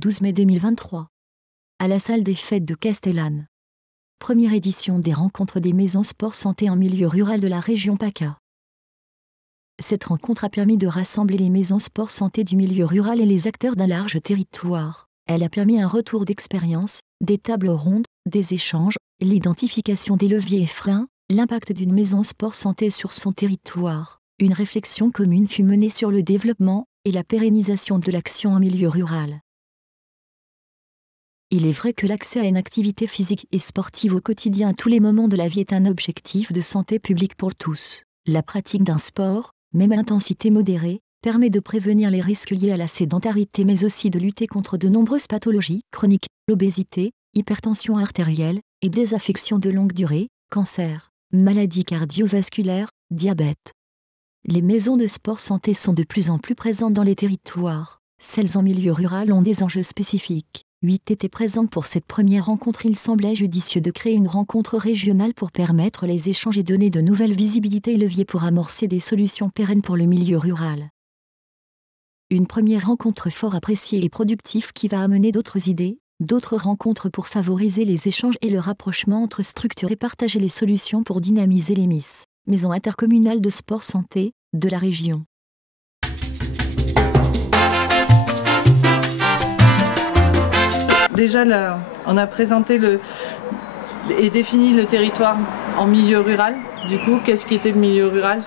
12 mai 2023. À la salle des fêtes de Castellane. Première édition des rencontres des maisons sport santé en milieu rural de la région PACA. Cette rencontre a permis de rassembler les maisons sport santé du milieu rural et les acteurs d'un large territoire. Elle a permis un retour d'expérience, des tables rondes, des échanges, l'identification des leviers et freins, l'impact d'une maison sport santé sur son territoire. Une réflexion commune fut menée sur le développement et la pérennisation de l'action en milieu rural. Il est vrai que l'accès à une activité physique et sportive au quotidien à tous les moments de la vie est un objectif de santé publique pour tous. La pratique d'un sport, même à intensité modérée, permet de prévenir les risques liés à la sédentarité mais aussi de lutter contre de nombreuses pathologies chroniques, l'obésité, hypertension artérielle et des affections de longue durée, cancer, maladies cardiovasculaires, diabète. Les maisons de sport santé sont de plus en plus présentes dans les territoires. Celles en milieu rural ont des enjeux spécifiques. 8 étaient présentes pour cette première rencontre. Il semblait judicieux de créer une rencontre régionale pour permettre les échanges et donner de nouvelles visibilités et leviers pour amorcer des solutions pérennes pour le milieu rural. Une première rencontre fort appréciée et productive qui va amener d'autres idées, d'autres rencontres pour favoriser les échanges et le rapprochement entre structures et partager les solutions pour dynamiser les maisons intercommunales de sport santé de la région. Déjà, là, on a présenté et défini le territoire en milieu rural. Du coup, qu'est-ce qui était le milieu rural?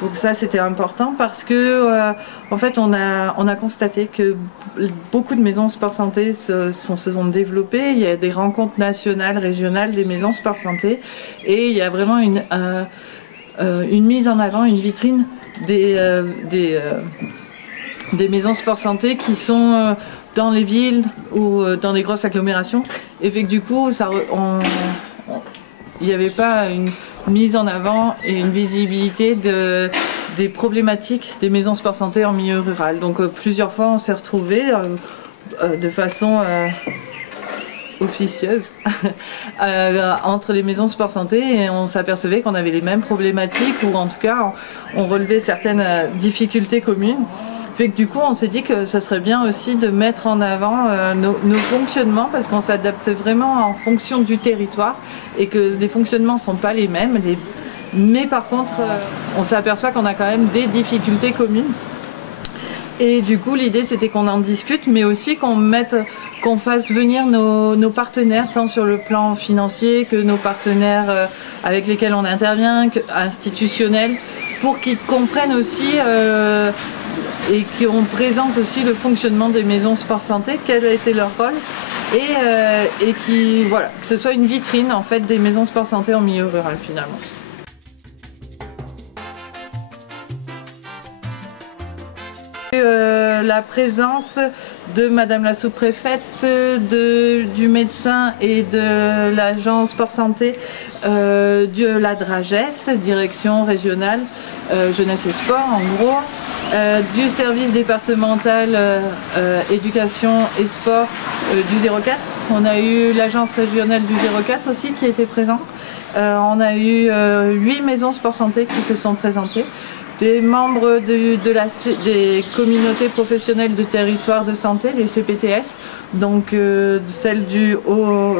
Donc ça, c'était important parce que, en fait, on a constaté que beaucoup de maisons sport santé se sont développées. Il y a des rencontres nationales, régionales des maisons sport santé, et il y a vraiment une mise en avant, une vitrine des maisons sport santé qui sont dans les villes ou dans les grosses agglomérations, et fait que du coup il n'y avait pas une mise en avant et une visibilité des problématiques des maisons sport santé en milieu rural. Donc plusieurs fois on s'est retrouvés de façon officieuse entre les maisons sport santé, et on s'apercevait qu'on avait les mêmes problématiques, ou en tout cas on relevait certaines difficultés communes. Fait que du coup on s'est dit que ce serait bien aussi de mettre en avant nos fonctionnements, parce qu'on s'adapte vraiment en fonction du territoire et que les fonctionnements ne sont pas les mêmes, mais par contre on s'aperçoit qu'on a quand même des difficultés communes. Et du coup l'idée c'était qu'on en discute, mais aussi qu'on fasse venir nos partenaires, tant sur le plan financier que nos partenaires avec lesquels on intervient, institutionnels, pour qu'ils comprennent aussi et qu'on présente aussi le fonctionnement des maisons sport santé, quel a été leur rôle, et que ce soit une vitrine en fait des maisons sport santé en milieu rural finalement. La présence de Madame la sous-préfète, du médecin et de l'agent sport santé de la DRAGES, direction régionale jeunesse et sport en gros, du service départemental éducation et sport du 04. On a eu l'agence régionale du 04 aussi qui était présente. On a eu 8 maisons sport santé qui se sont présentées. Des membres des communautés professionnelles de territoire de santé, les CPTS, donc celles du Haut,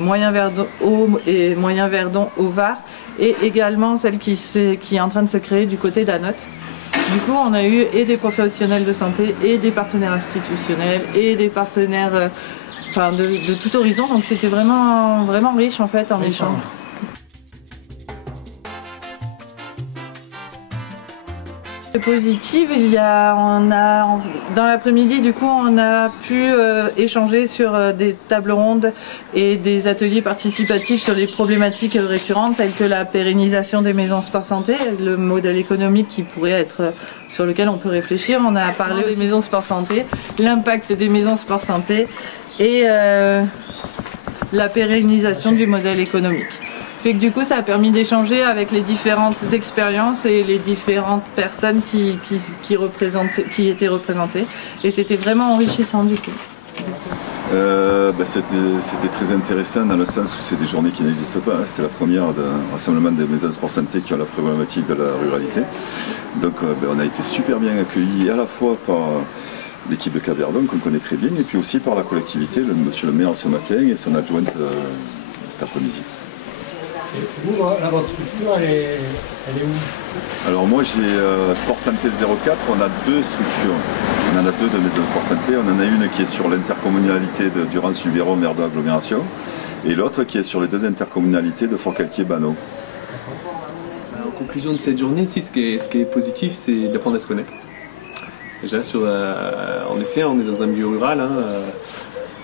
Moyen Verdon, Haut et Moyen Verdon au Var, et également celle qui est en train de se créer du côté d'Anot. Du coup, on a eu et des professionnels de santé, et des partenaires institutionnels, et des partenaires de tout horizon, donc c'était vraiment riche en fait en échange. Positive, dans l'après-midi du coup on a pu échanger sur des tables rondes et des ateliers participatifs sur les problématiques récurrentes telles que la pérennisation des maisons sport santé, le modèle économique qui pourrait être sur lequel on peut réfléchir. On a parlé des maisons sport santé, l'impact des maisons sport santé et la pérennisation du modèle économique. Fait que du coup ça a permis d'échanger avec les différentes expériences et les différentes personnes qui étaient représentées, et c'était vraiment enrichissant du coup. C'était très intéressant dans le sens où c'est des journées qui n'existent pas. C'était la première d'un rassemblement des maisons de sport santé qui ont la problématique de la ruralité. Donc on a été super bien accueillis à la fois par l'équipe de Caverdon qu'on connaît très bien, et puis aussi par la collectivité, monsieur le maire ce matin et son adjointe cet après-midi. Et vous, là, votre structure, elle est où? Alors moi j'ai Sport Santé 04, on a deux structures. On en a deux de maisons Sport Santé. On en a une qui est sur l'intercommunalité de Durance-Luberon, maire de l'agglomération, et l'autre qui est sur les deux intercommunalités de Forcalquier-Banot. En conclusion de cette journée, ici, ce qui est positif, c'est d'apprendre à se connaître. Déjà, en effet, on est dans un milieu rural, hein,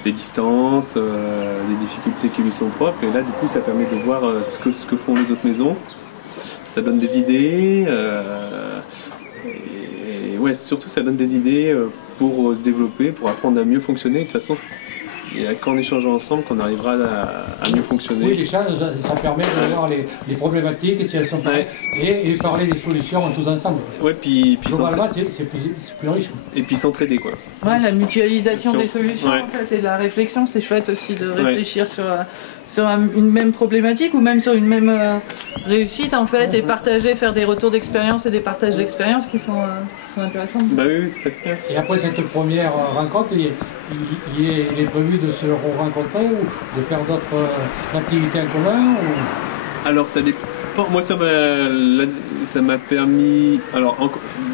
des distances, des difficultés qui lui sont propres, et là, du coup, ça permet de voir ce que font les autres maisons. Ça donne des idées, et ouais, surtout, ça donne des idées pour se développer, pour apprendre à mieux fonctionner. De toute façon, il n'y a qu'en échangeant ensemble qu'on arrivera à mieux fonctionner. Oui, l'échange, ça permet de voir les problématiques, si elles sont prêtes, et parler des solutions tous ensemble. Ouais, puis globalement, c'est plus riche. Et puis s'entraider, quoi. Ouais, la mutualisation des solutions, ouais. En fait, et de la réflexion, c'est chouette aussi de réfléchir sur une même problématique ou même sur une même réussite, en fait, et partager, faire des retours d'expérience et des partages d'expérience qui sont intéressants. Bah oui, tout à fait. Et après cette première rencontre, il est prévu de se rencontrer ou de faire d'autres activités en commun ou... Alors ça dépend. Moi ça m'a permis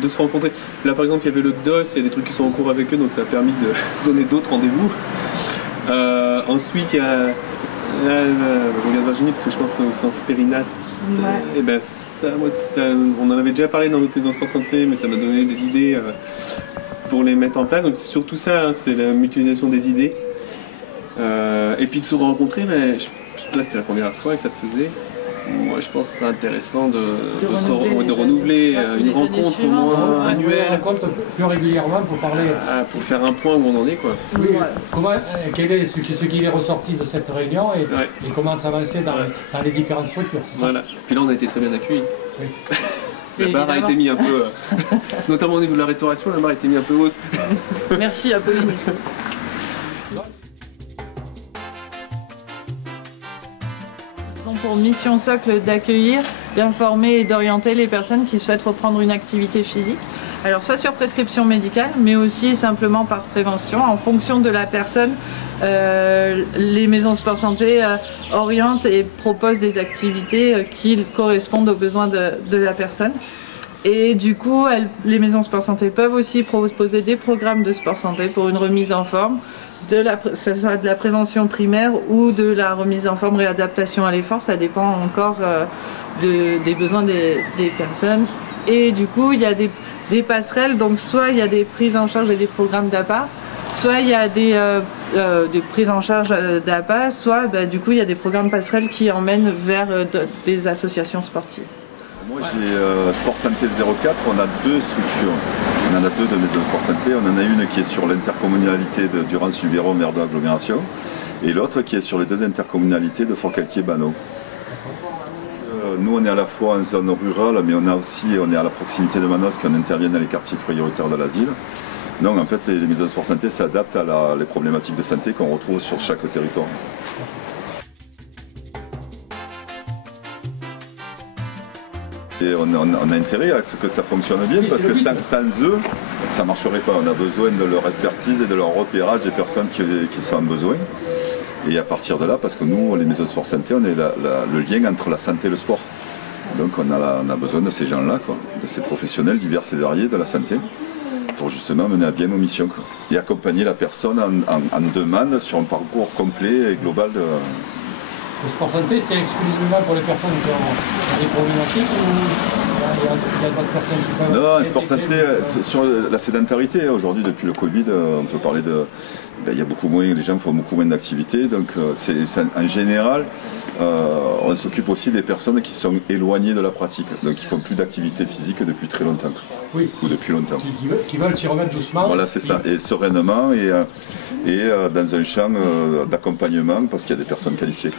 de se rencontrer. Là par exemple il y avait le DOS, il y a des trucs qui sont en cours avec eux, donc ça a permis de se donner d'autres rendez-vous. Ensuite il y a... Là, je regarde Virginie parce que je pense au sens périnate. Ouais. Et ben on en avait déjà parlé dans notre maison Sport Santé, mais ça m'a donné des idées pour les mettre en place. Donc c'est surtout ça, hein, c'est la mutualisation des idées. Et puis de se rencontrer, mais là c'était la première fois que ça se faisait. Moi je pense que c'est intéressant de renouveler une rencontre au moins annuelle. Une rencontre plus régulièrement pour parler. Pour faire un point où on en est, quoi. Oui. Quel est ce qui est ressorti de cette réunion et comment s'avancer dans les différentes structures. Voilà. Puis là on a été très bien accueillis. Oui. La barre a été mise un peu, notamment au niveau de la restauration, la barre a été mise un peu haute. Merci Apolline. Pour mission socle d'accueillir, d'informer et d'orienter les personnes qui souhaitent reprendre une activité physique. Alors soit sur prescription médicale, mais aussi simplement par prévention. En fonction de la personne, les maisons Sport Santé orientent et proposent des activités qui correspondent aux besoins de la personne. Et du coup, les maisons Sport Santé peuvent aussi proposer des programmes de sport santé pour une remise en forme, que ce soit de la prévention primaire ou de la remise en forme, réadaptation à l'effort, ça dépend encore des besoins des personnes. Et du coup, il y a des passerelles, donc soit il y a des prises en charge et des programmes d'APA, soit il y a des prises en charge d'APA, soit du coup il y a des programmes passerelles qui emmènent vers des associations sportives. Moi j'ai Sport Santé 04, on a deux structures. On en a deux de maisons Sport Santé. On en a une qui est sur l'intercommunalité de Durance-Luberon, maire de l'agglomération, et l'autre qui est sur les deux intercommunalités de Forcalquier-Banot. Nous on est à la fois en zone rurale, mais on est à la proximité de Manosque, on intervient dans les quartiers prioritaires de la ville. Donc en fait les maisons Sport Santé s'adaptent à les problématiques de santé qu'on retrouve sur chaque territoire. Et on a intérêt à ce que ça fonctionne bien, parce que sans eux, ça ne marcherait pas. On a besoin de leur expertise et de leur repérage des personnes qui sont en besoin. Et à partir de là, parce que nous, les maisons Sport Santé, on est le lien entre la santé et le sport. Donc on a besoin de ces gens-là, de ces professionnels divers et variés de la santé, pour justement mener à bien nos missions, et accompagner la personne en demande sur un parcours complet et global de... Le sport santé, c'est exclusivement pour les personnes qui ont des problématiques ou il y a d'autres personnes qui peuvent... Non, le sport santé, sur la sédentarité, aujourd'hui, depuis le Covid, on peut parler de... il y a beaucoup moins, les gens font beaucoup moins d'activités, donc en général, on s'occupe aussi des personnes qui sont éloignées de la pratique, donc qui ne font plus d'activité physique depuis très longtemps. Oui, ou depuis longtemps. Qui veulent s'y remettre doucement. Voilà, c'est ça, et sereinement, et dans un champ d'accompagnement, parce qu'il y a des personnes qualifiées.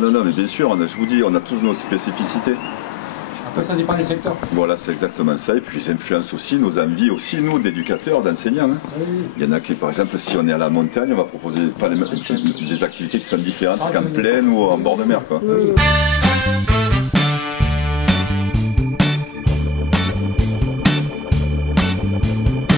Non, mais bien sûr, je vous dis, on a tous nos spécificités. Après, ça dépend des secteurs. Voilà, c'est exactement ça. Et puis les influences aussi, nos envies aussi, nous, d'éducateurs, d'enseignants. Hein. Oui. Il y en a qui, par exemple, si on est à la montagne, on va proposer des activités qui sont différentes qu'en plaine ou en bord de mer. Quoi. Oui.